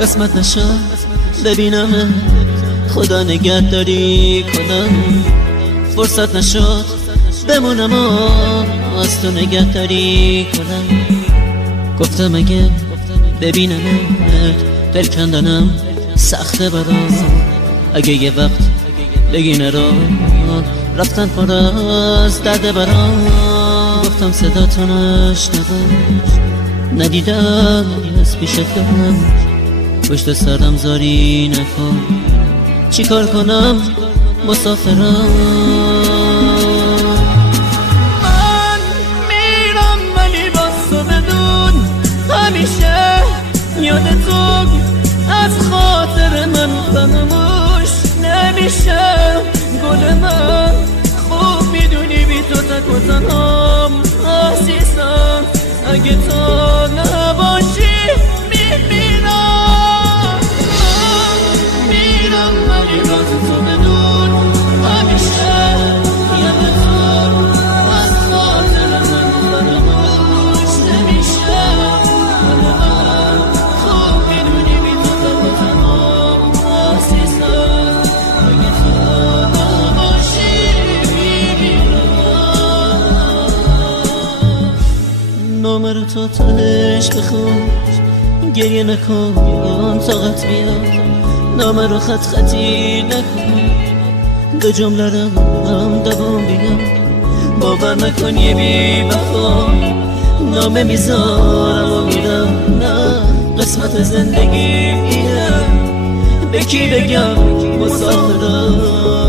قسمت نشد ببینم خدا نگهداری کنم، فرصت نشد بمونم و از تو نگهداری کنم. گفتم اگه ببینمت دل کندنم سخته برام، اگه یه وقت بگی نران رفتن پر از درد برام. گفتم صدا تو نشنوم، ندیدم از پیشت کنم، پشت سرم زاری نکن، چی کار کنم مسافرم. من میرم ولی باز تو بدون همیشه یاد تو از خاطر من فراموش نمیشه. گل من خوب میدونی بی تو تک و تنهام عزیزم، اگه تو نباشی میمیرم. میرم ولی باز تو بدون همیشه یاد تو از خاطر من فراموش نمیشه. خوب میدونی بی تو تک و تنهام عزیزم، اگه تو نباشی میمیرم. نامه تو تهش بخون، گریه نکن طاقت بیاد، نامه رو خط خطی نکن، دو جمله رو هم دوام بیاد. باور نکن یه بی وفا نامه میذارم و میرم، نه قسمت زندگی اینه، به کی بگم مسافرم.